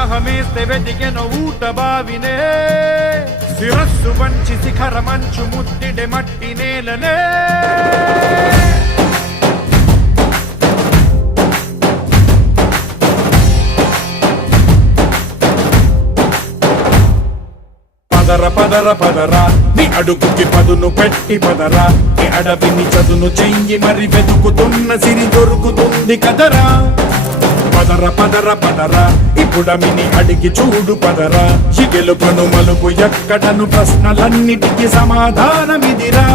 దాహమేస్తే వెతికెను ఊట బావినే శిరస్సు వంచి శిఖర మంచు ముద్దిడే మట్టి నేలనే పదర పదర పదరా నీ అడుగుకి పదును పెట్టి పదరా నీ అడవిని చదును చెయ్యి మరి వెతుకుతున్న సిరి దొరుకుతుంది కదరా పదర పదర పదరా ఇప్పుడమిని అడిగి చూడు పదరా ఈ గెలుపను మలుపు ఎక్కడను ప్రశ్నలన్నిటికీ సమాధానమిదిరా